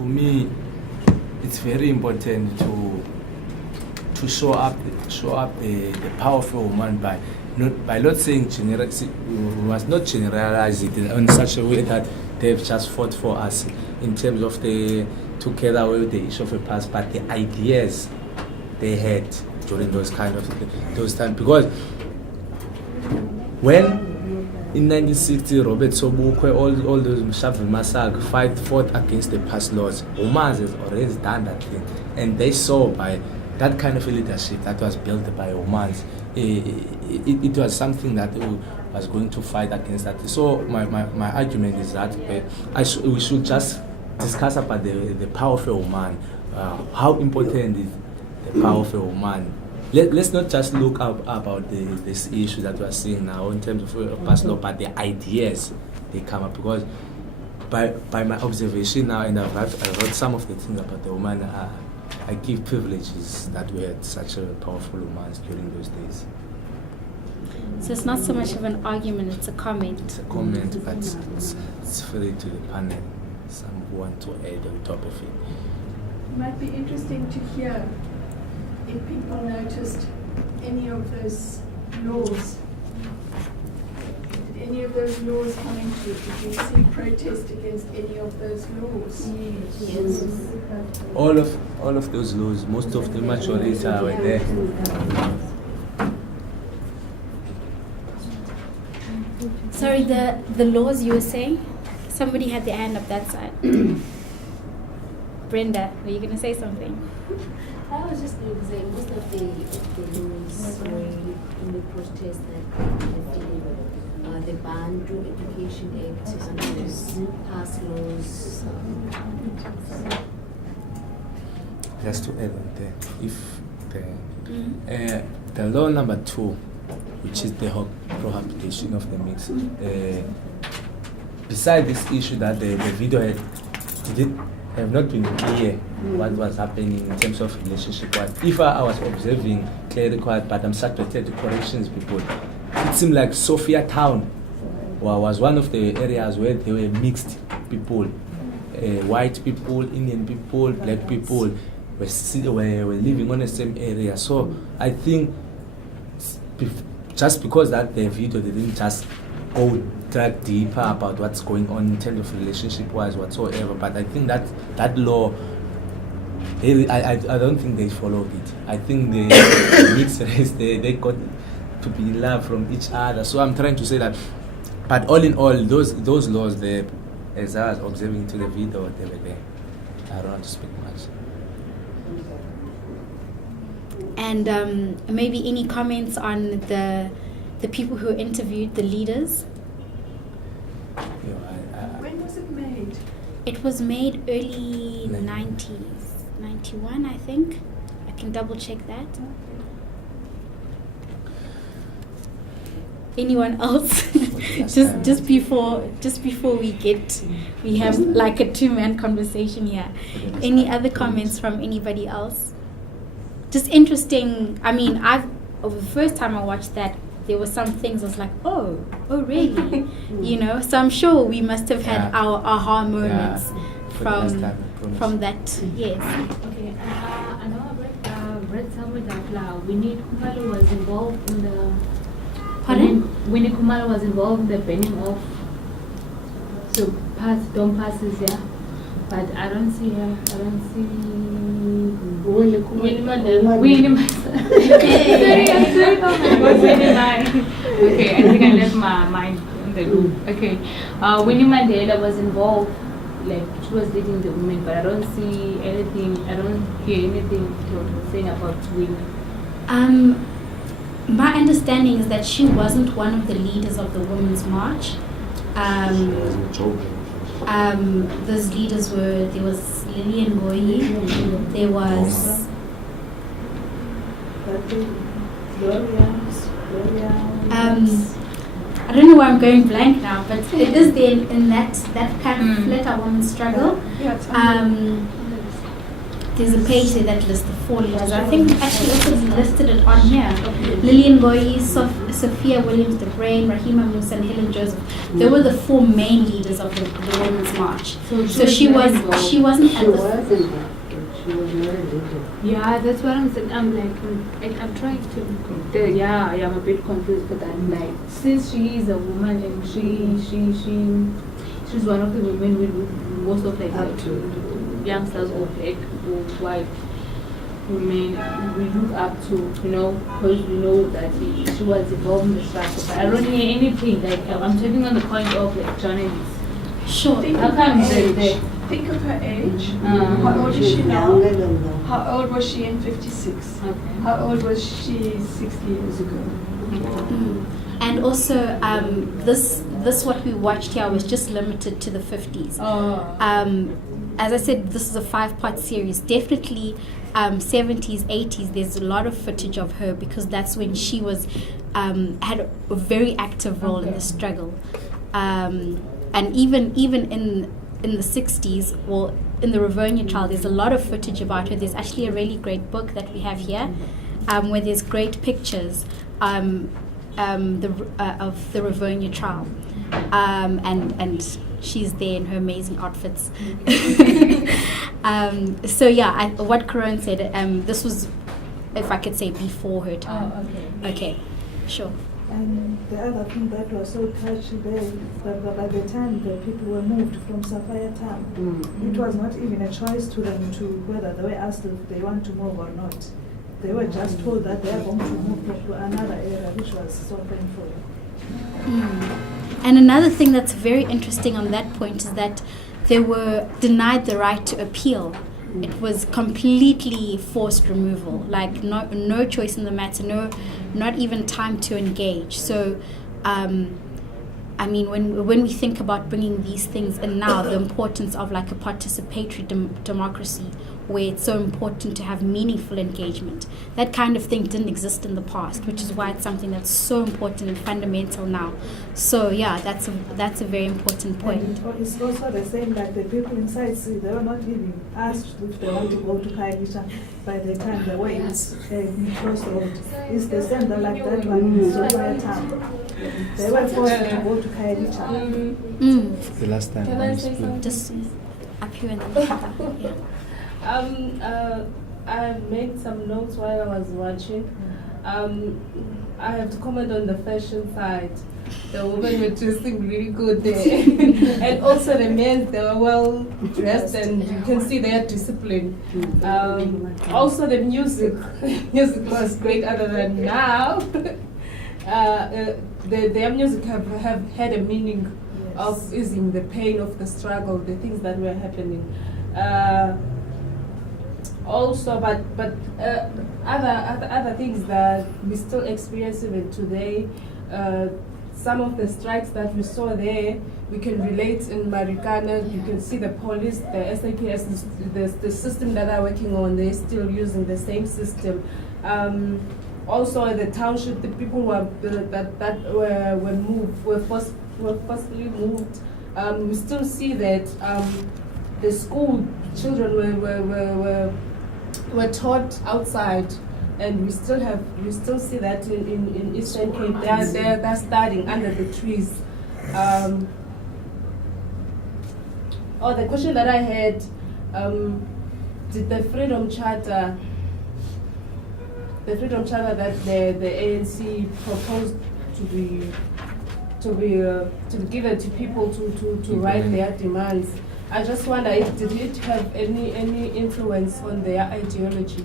to me, it's very important to show up the power of a woman by not saying we must not generalize it in such a way that they've just fought for us in terms of the together with the issue of a past, but the ideas they had during those times. Because when in 1960 Robert Sobukwe, all those Mshavi Massacre fought against the past laws, Women has already done that thing, and they saw by that kind of leadership that was built by women, it was something that was going to fight against that. So my argument is that we should just discuss about the power of a woman, how important is the power of a woman. Let's not just look up about this issue that we are seeing now in terms of past law, but the ideas they come up. Because by my observation now, and I wrote some of the things about the woman, I give privileges that we had such a powerful woman during those days. So it's not so much of an argument, it's a comment. It's a comment, but it's free to the panel. Some want to add on top of it. It might be interesting to hear if people noticed any of those laws. Did any of those laws come into it? Did you see protest against any of those laws? Yes. All of those laws, most of the majority were there. Sorry, the laws you were saying? Somebody had their hand up that side. Brenda, were you going to say something? I was just going to say, most of the laws were in the protest that the Ban to Education Act and those past laws. Just to add on there, the law number 2, which is the prohibition of the mix. Beside this issue that the video have not been clear what was happening in terms of relationship. If I was observing clerical, but I'm subjected to corrections people, it seemed like Sophia Town was one of the areas where there were mixed people, white people, Indian people, black people were living on the same area. So I think just because that the video didn't just go track deeper about what's going on in terms of relationship-wise whatsoever, but I think that law, I don't think they followed it. I think the mixed race, they got to be in love from each other. So I'm trying to say that, but all in all, those laws, as I was observing to the video, they were there. I don't want to speak much. And maybe any comments on the people who interviewed the leaders? When was it made? It was made early 90s, 91 I think. I can double check that. Anyone else? just before we have like a 2-man conversation here. Any other comments from anybody else? Just interesting. I mean, the first time I watched that, there were some things I was like, oh really? So I'm sure we must have had our aha moments from that. Yes. Okay, I know I've read somewhere that Winnie Khumalo was involved in the. Pardon? Winnie Khumalo was involved in the banning of dome passes, yeah. But I don't see her. I don't see. Winnie Okay, I think I left my mind in the loop. Okay, Winnie Mandela was involved, like she was leading the women, but I don't see anything. I don't hear anything saying about Winnie. My understanding is that she wasn't one of the leaders of the Women's March. Those leaders there was Lillian Ngoyi, there was I don't know why I'm going blank now, but it is there in that pamphlet, A Woman's Struggle. there's a page there that lists the 4 leaders. I think we actually also listed it on here. Lillian Goyi, Sophia Williams de Brain, Rahima Musa, and Helen Joseph. They were the 4 main leaders of the Women's March. So she wasn't at the. She was not a leader. Yeah, that's what I'm saying. I'm like, I'm trying to. Yeah, I'm a bit confused, but I'm like, since she is a woman and she's one of the women with most of like youngsters or black or white women we look up to, because we know that she was involved in the struggle. But I don't hear anything. Like I'm talking on the point of like journalists. Sure. How come think of her age. How old is she now? How old was she in 56? Okay. How old was she 60 years ago? And also, this what we watched here was just limited to the 50s. As I said, this is a 5-part series. Definitely 70s, 80s, there's a lot of footage of her because that's when she was had a very active role in the struggle. And even in the 60s, well, in the Rivonia trial, there's a lot of footage about her. There's actually a really great book that we have here, where there's great pictures of the Rivonia trial, and she's there in her amazing outfits. So yeah, what Karan said, this was, if I could say, before her time. Oh, okay. Okay, sure. And the other thing that was so touchy there, that by the time the people were moved from Sapphire Town, it was not even a choice to them to whether they were asked if they want to move or not. They were just told that they are going to move to another area, which was so painful. And another thing that's very interesting on that point is that they were denied the right to appeal. It was completely forced removal, like no choice in the matter, not even time to engage. So, I mean, when we think about bringing these things in now, the importance of like a participatory democracy, where it's so important to have meaningful engagement, that kind of thing didn't exist in the past, which is why it's something that's so important and fundamental now. So yeah, that's a very important point. And it's also the same, like the people inside sea, they were not even asked if they want to go to Khayelitsha by the time they were in Crossroad. It's the same, that like that one in Sapphire Town. They were forced to go to Khayelitsha. The last time. Can I say something? Just up here and then yeah. I made some notes while I was watching. I have to comment on the fashion side. The women were dressing really good there. And also the men, they were well dressed and you can see their discipline. Also the music. Music was great other than now. Their music have had a meaning of easing the pain of the struggle, the things that were happening. Also, but other things that we still experience even today. Some of the strikes that we saw there, we can relate in Marikana. You can see the police, the SAPS, the system that they're working on. They're still using the same system. Also, the township, the people that were moved, were forcibly moved. We still see that the school children were taught outside, and we still see that in Eastern Cape. They're studying under the trees. The question that I had, did the Freedom Charter that the ANC proposed to be given to people to write their demands, I just wonder, did it have any influence on their ideology?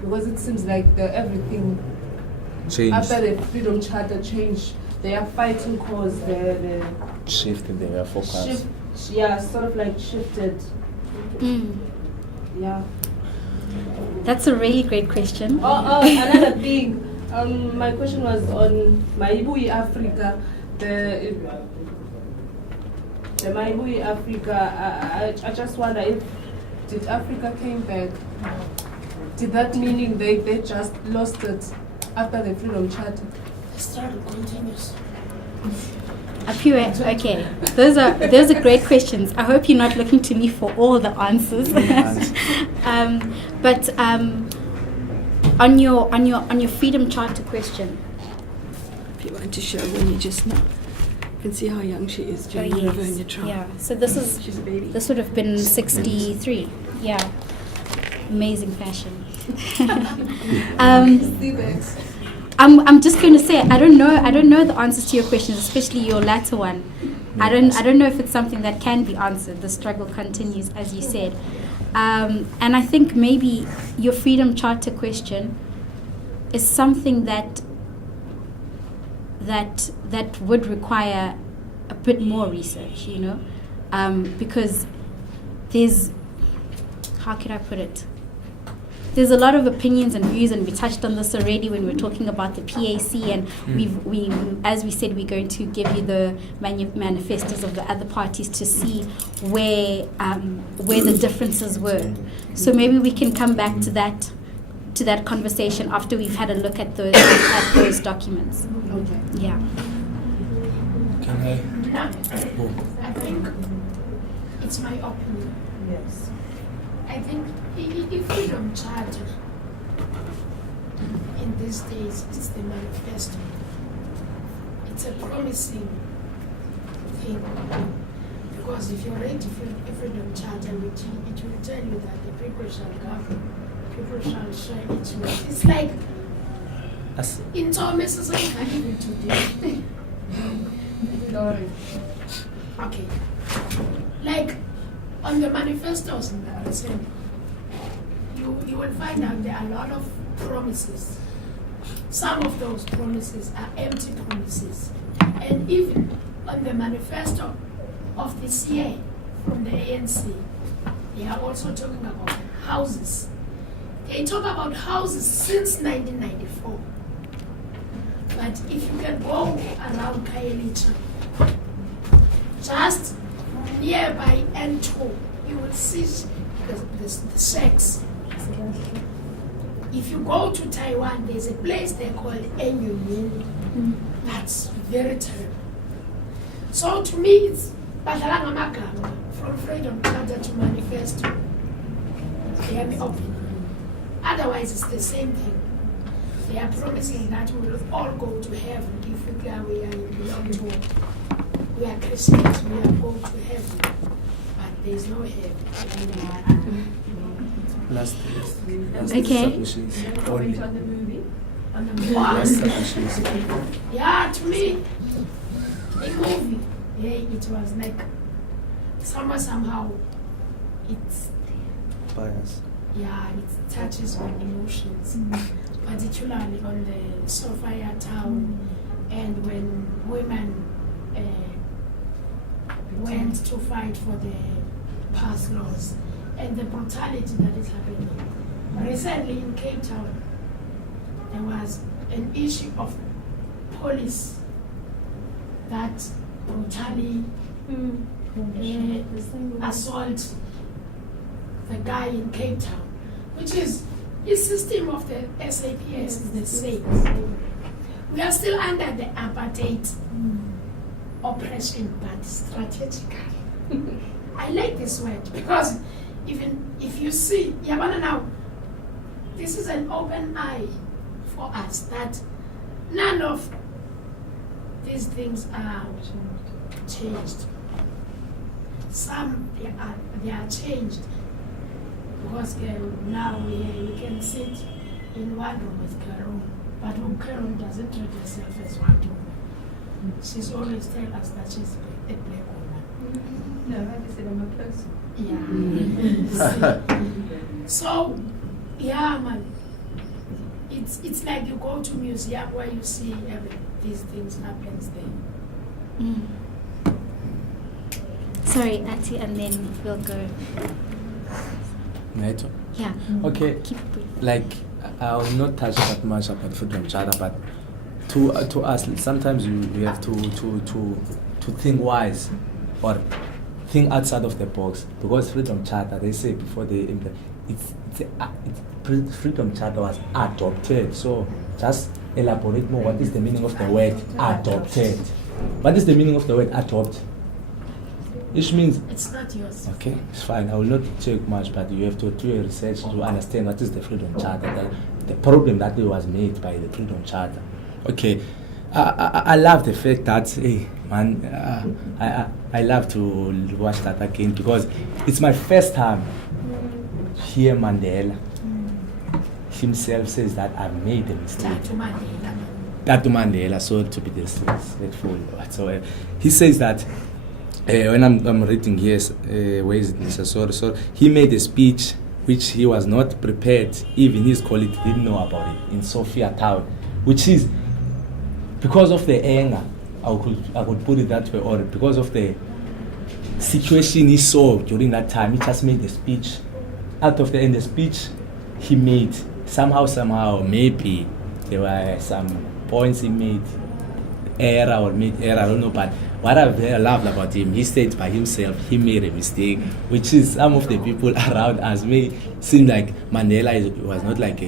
Because it seems like everything Changed. after the Freedom Charter changed, their fighting cause, the Shifted their focus. sort of like shifted. Yeah. That's a really great question. Another thing. My question was on Maibui Africa. The Maibui Africa. I just wonder did Africa came back? Did that meaning they just lost it after the Freedom Charter? The struggle continues. Apiwe, okay. Those are great questions. I hope you're not looking to me for all the answers. But on your Freedom Charter question. If you want to show Winnie just now, you can see how young she is during the Rivonia trial. Yeah. So this is She's a baby. this would have been 63. Yeah. Amazing fashion. I'm just going to say I don't know the answers to your questions, especially your latter one. I don't know if it's something that can be answered. The struggle continues, as you said, and I think maybe your Freedom Charter question is something that would require a bit more research, because there's, how can I put it? There's a lot of opinions and views, and we touched on this already when we were talking about the PAC, and we as we said, we're going to give you the manifestos of the other parties to see where the differences were. So maybe we can come back to that conversation after we've had a look at those documents. Okay. Yeah. Can I? I think it's my opinion. Yes. I think the Freedom Charter in these days is the manifesto. It's a promising thing, because if you read the Freedom Charter, it will tell you that the people shall govern, people shall share each other. It's like in Thomas is like even today. Okay, like on the manifestos in the assembly, you will find out there are a lot of promises. Some of those promises are empty promises. And even on the manifesto of this year from the ANC, they are also talking about houses. They talk about houses since 1994. But if you can go around Khayelitsha, just nearby N2, you will see the sex. If you go to Taiwan, there's a place they call Enyuyin. That's very terrible. So to me, it's Badalanga Magama from Freedom Charter to Manifesto. They are open. Otherwise, it's the same thing. They are promising that we will all go to heaven if we belong to. We are Christians, we are going to heaven. But there's no heaven. Last Okay. Only. On the movie. Last submissions. Yeah, to me, the movie, yeah, it was like somehow it's, Bias. yeah, it touches my emotions, particularly on the Sophia town, and when women went to fight for the pass laws and the brutality that is happening. Recently in Cape Town, there was an issue of police that brutally assault the guy in Cape Town, which is the system of the SAPS is the same. We are still under the apartheid oppression, but strategically. I like this word because even if you see, Yabana now, this is an open eye for us that none of these things are changed. Some they are changed because now we can sit in one room with Karun, but Karun doesn't treat herself as white woman. She's always telling us that she's a black woman. No, like I said, I'm a person. Yeah. So, yeah, man. It's like you go to museum where you see these things happens there. Sorry, Auntie, and then we'll go. Neto? Yeah. Okay. Keep it brief. Like, I'll not touch that much about Freedom Charter, but to us, sometimes we have to think wise or think outside of the box, because Freedom Charter, they say before they implement, Freedom Charter was adopted. So just elaborate more. What is the meaning of the word adopted? What is the meaning of the word adopt? Which means, It's not yours. okay, it's fine. I will not take much, but you have to do your research to understand what is the Freedom Charter, the problem that it was made by the Freedom Charter. Okay, I love the fact that, hey, man, I love to watch that again because it's my first time hear Mandela himself says that I made a mistake. Tatu Mandela, so to be disrespectful whatsoever. He says that when I'm reading here, where is it? So he made a speech which he was not prepared, even his colleague didn't know about it, in Sophia Town, which is because of the anger, I could put it that way, or because of the situation he saw during that time, he just made a speech. Out of the speech he made, somehow, maybe there were some points he made error, I don't know, but what I loved about him, he said by himself he made a mistake, which is some of the people around us may seem like Mandela was not like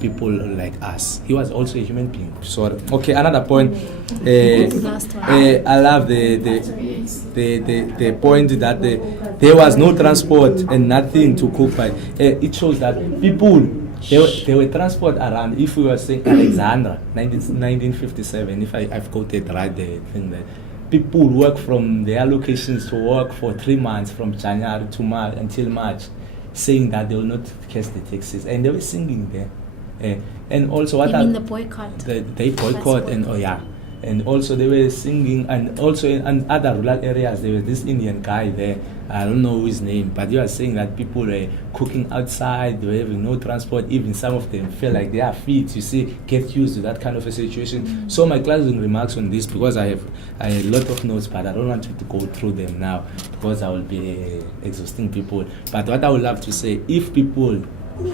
people like us. He was also a human being. So, okay, another point. Last one. I love the point that there was no transport and nothing to cook by. It shows that people, there were transport around. If we were saying Alexandra, 1957, if I've quoted right the thing there, people work from their locations to work for 3 months, from January to March until March, saying that they will not catch the taxis, and they were singing there. And also what You mean the boycott? they boycott, and and also they were singing, and also in other rural areas there was this Indian guy there, I don't know his name, but you are saying that people were cooking outside, they were having no transport, even some of them feel like their feet, you see, get used to that kind of a situation. So my closing remarks on this, because I have a lot of notes, but I don't want to go through them now because I will be exhausting people. But what I would love to say, if people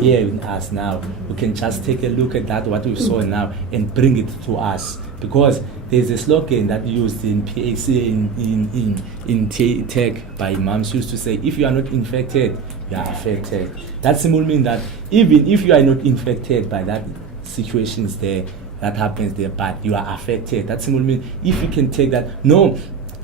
hearing us now, we can just take a look at that, what we saw now, and bring it to us. Because there's a slogan that used in PAC, in tech by imams, used to say, if you are not infected, you are affected. That simply means that even if you are not infected by that situations there, that happens there, but you are affected. That simply means if you can take that, no,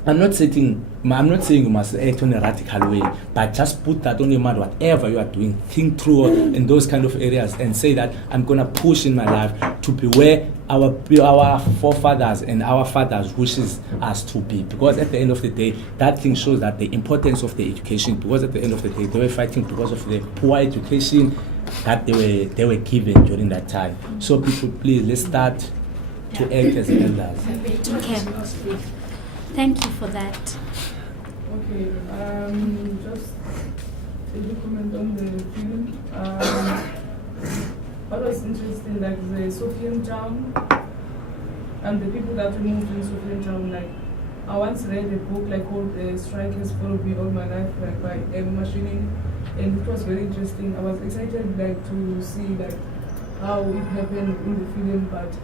I'm not saying you must act in a radical way, but just put that on your mind, whatever you are doing, think through in those kind of areas and say that I'm going to push in my life to be where our forefathers and our fathers wishes us to be. Because at the end of the day, that thing shows that the importance of the education, because at the end of the day, they were fighting because of the poor education that they were given during that time. So people, please, let's start to act as elders. Okay. Thank you for that. Okay, just a comment on the film. What was interesting, like the Sofian Town and the people that we moved in Sofian Town, like I once read a book like called The Strike Has Followed Me All My Life, like by M. Machining, and it was very interesting. I was excited like to see like how it happened in the film, but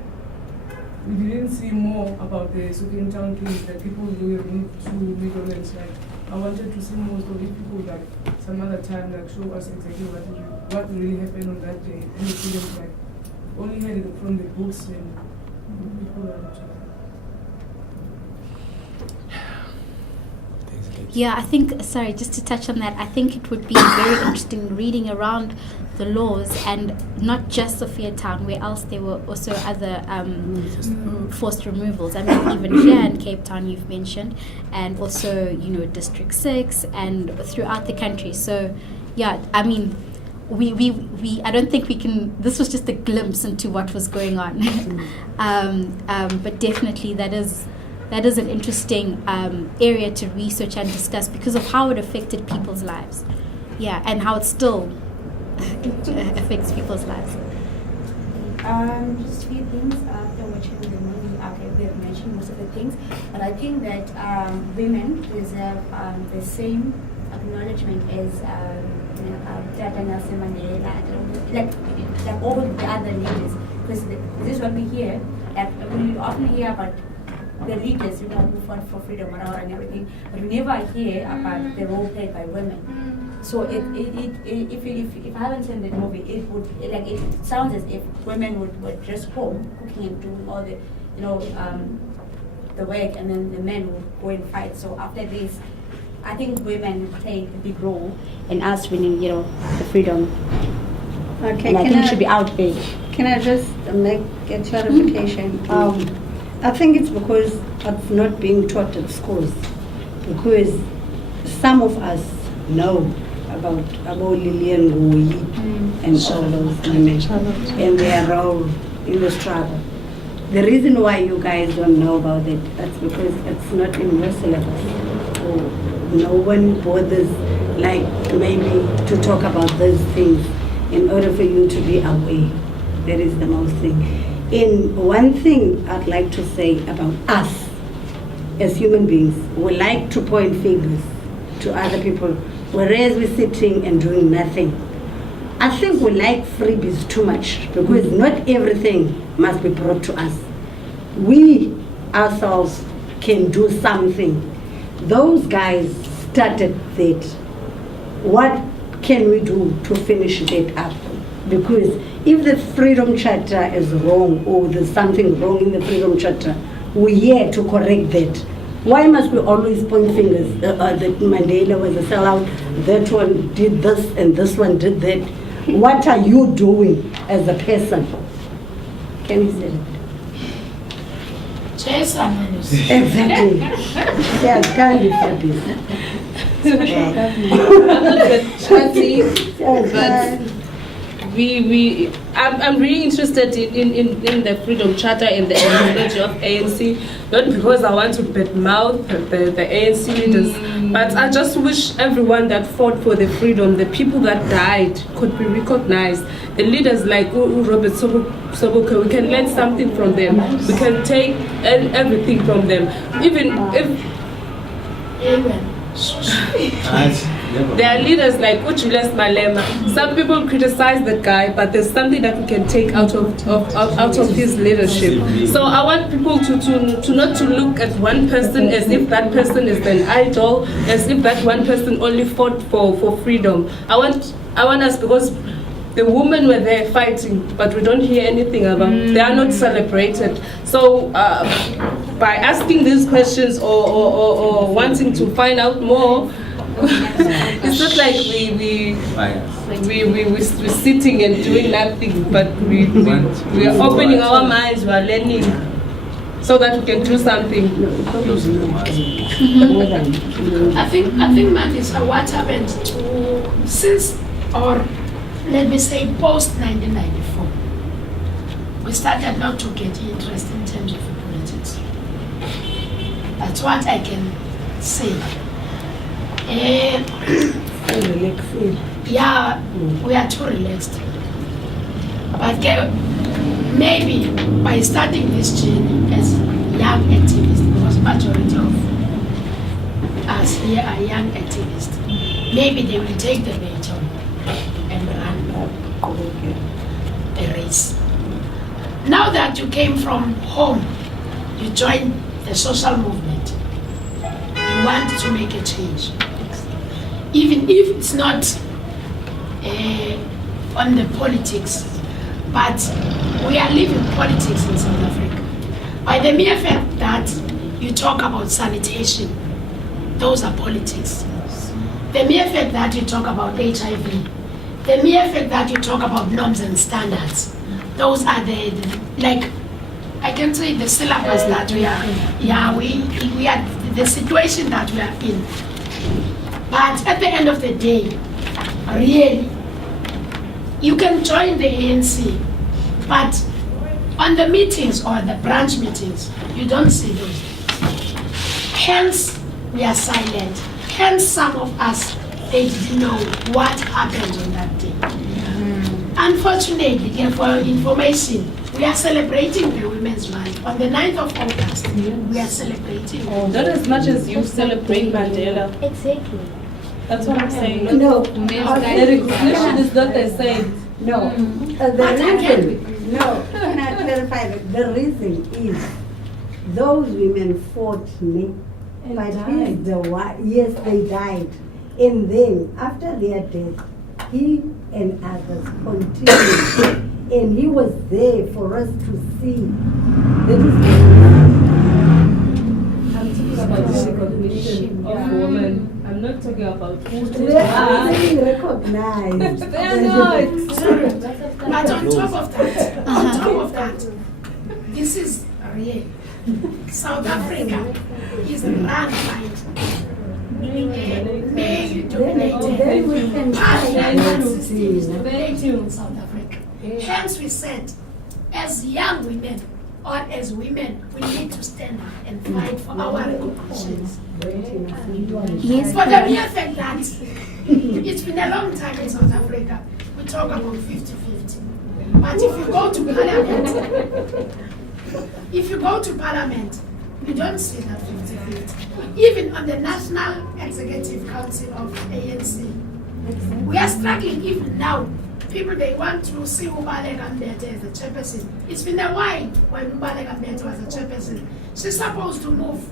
we didn't see more about the Sofian Town case, like people were moved to Middlelands. Like I wanted to see more story, people like some other time like show us exactly what really happened on that day in the film. Like only heard it from the books and people are not. Yeah, I think, sorry, just to touch on that, I think it would be very interesting reading around the laws, and not just Sophia Town, where else there were also other forced removals. I mean, even here in Cape Town you've mentioned, and also, you know, District 6 and throughout the country. So, yeah, I mean, we I don't think we can, this was just a glimpse into what was going on. But definitely that is an interesting area to research and discuss because of how it affected people's lives. Yeah, and how it still affects people's lives. Just a few things after watching the movie. Okay, we have mentioned most of the things, but I think that women deserve the same acknowledgement as Tata Nelson Mandela, like all the other leaders. Because this is what we hear. Like we often hear about the leaders, you know, who fought for freedom and everything, but we never hear about the role played by women. So if I haven't seen the movie, it sounds as if women were just home cooking and doing all the, you know, the work, and then the men will go and fight. So after this, I think women played a big role in us winning, you know, the freedom. Okay, And I think it should be outraged. Can I just make a clarification? I think it's because it's not being taught at schools. Because some of us know about Lillian Ngui and all those women and their role in the struggle. The reason why you guys don't know about it, that's because it's not in your syllabus. Or no one bothers, like, maybe to talk about those things in order for you to be aware. That is the most thing. And one thing I'd like to say about us as human beings, we like to point fingers to other people, whereas we're sitting and doing nothing. I think we like freebies too much because not everything must be brought to us. We ourselves can do something. Those guys started that. What can we do to finish that up? Because if the Freedom Charter is wrong or there's something wrong in the Freedom Charter, we're here to correct that. Why must we always point fingers that Mandela was a sellout, that one did this and this one did that? What are you doing as a person? Can you say that? Jason. Exactly. Yes, kind of happy. I'm really interested in the Freedom Charter and the ideology of ANC, not because I want to badmouth the ANC leaders, but I just wish everyone that fought for the freedom, the people that died, could be recognized. The leaders like Robert Sobukwe, we can learn something from them. We can take everything from them. Even if there are leaders like Julius Malema. Some people criticize the guy, but there's something that we can take out of his leadership. So I want people to not to look at one person as if that person is an idol, as if that one person only fought for freedom. I want us, because the women were there fighting, but we don't hear anything about them. They are not celebrated. So by asking these questions or wanting to find out more, it's not like we're sitting and doing nothing, but we are opening our minds, we are learning, so that we can do something. I think Mandisa, what happened since, or let me say post 1994, we started not to get interest in terms of politics. That's what I can say. Yeah, we are too relaxed. But maybe by starting this journey as young activists, because majority of us here are young activists, maybe they will take the baton and run a race. Now that you came from home, you joined the social movement, you want to make a change. Even if it's not on the politics, but we are living politics in South Africa. By the mere fact that you talk about sanitation, those are politics. The mere fact that you talk about HIV, the mere fact that you talk about norms and standards, those are like, I can say the syllabus that we are, we are the situation that we are in. But at the end of the day, really, you can join the ANC, but on the meetings or the branch meetings, you don't see those. Hence, we are silent. Hence, some of us, they didn't know what happened on that day. Unfortunately, for your information, we are celebrating the Women's Month. On the 9th of August, we are celebrating. Not as much as you celebrate Mandela. Exactly. That's what I'm saying. No, The recognition is not the same. no. The reason, no, can I clarify that? The reason is those women fought me. But he's the one, yes, they died. And then after their death, he and others continued. And he was there for us to see. That is talking about this recognition of women. I'm not talking about who to They are being recognized. They are not. But on top of that, this is real. South Africa is run by male-dominated parliament system is dominating in South Africa. Hence we said, as young women or as women, we need to stand up and fight for our recognitions. Yes, For the mere fact that it's been a long time in South Africa, we talk about 50-50. But if you go to parliament, you don't see that 50-50. Even on the National Executive Council of ANC, we are struggling even now. People, they want to see Ubaleka Mbete as the chairperson. It's been a while when Ubaleka Mbete was the chairperson. She's supposed to move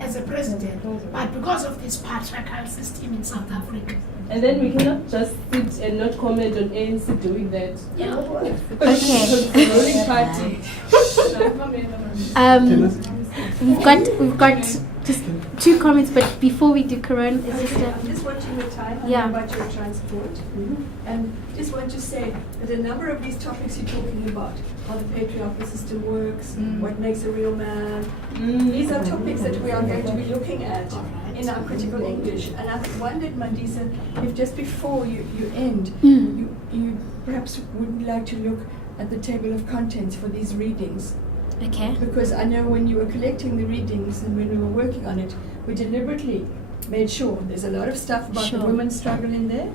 as a president, but because of this patriarchal system in South Africa. And then we cannot just sit and not comment on ANC doing that. Yeah. Okay. The ruling party. We've got just 2 comments, but before we do, Karan, is just I'm just watching the time Yeah. about your transport. And just want to say that a number of these topics you're talking about, how the patriarchal system works, what makes a real man, these are topics that we are going to be looking at in our critical English. And I wondered, Mandisa, if just before you end, you perhaps would like to look at the table of contents for these readings. okay. Because I know when you were collecting the readings and when we were working on it, we deliberately made sure there's a lot of stuff about the Sure. women's struggle in there.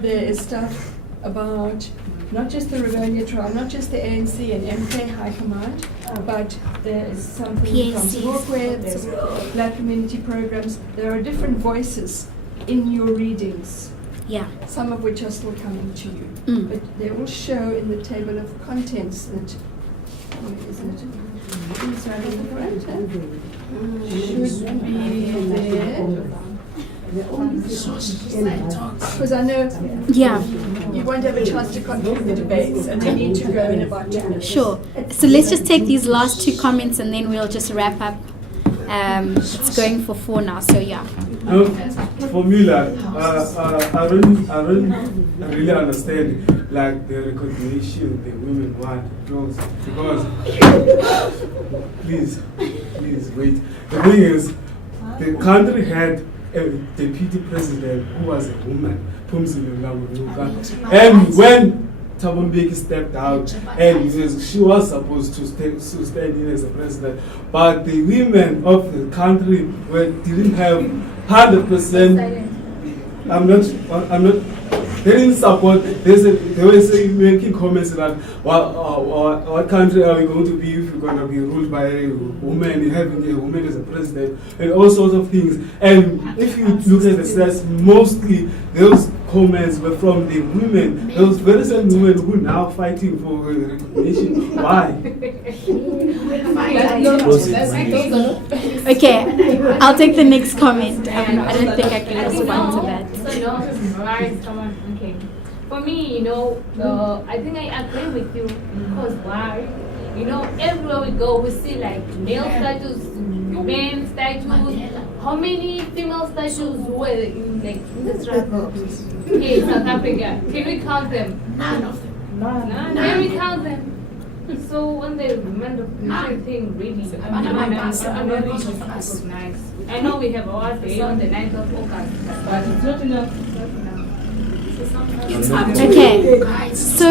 There is stuff about not just the Rebellion trial, not just the ANC and MK High Command, but there is something from PACs. Smokware, there's Black community programs. There are different voices in your readings, Yeah. some of which are still coming to you. Mm. But they will show in the table of contents that, where is it? It's right in the front, huh? Should be there. Because I know Yeah. you won't have a chance to conclude the debates and they need to go in about 2 minutes. Sure. So let's just take these last 2 comments and then we'll just wrap up. It's going for 4 now, so yeah. For me, like, I don't really understand like the recognition the women want because please wait. The thing is, the country had a deputy president who was a woman, Phumzile Mlambo-Ngcuka, and when Thabo Mbeki stepped out, and she was supposed to stand in as a president, but the women of the country didn't have 100%. I'm not. They didn't support. They were saying, making comments that what country are we going to be if we're going to be ruled by a woman, having a woman as a president, and all sorts of things. And if you look at the stats, mostly those comments were from the women, those very same women who are now fighting for recognition. Why? Okay, I'll take the next comment. I don't think I can respond to that. Okay. For me, I think I agree with you because why? Everywhere we go, we see like male statues, men statues. How many female statues were in the struggle? Okay, South Africa. Can we count them? None of them. None. Can we count them? So when the women recognition thing really, I'm not recognized. I know we have our day on the 9th of August, but it's not enough. Okay, so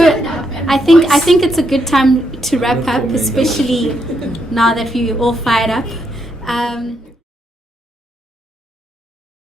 I think it's a good time to wrap up, especially now that we all fired up.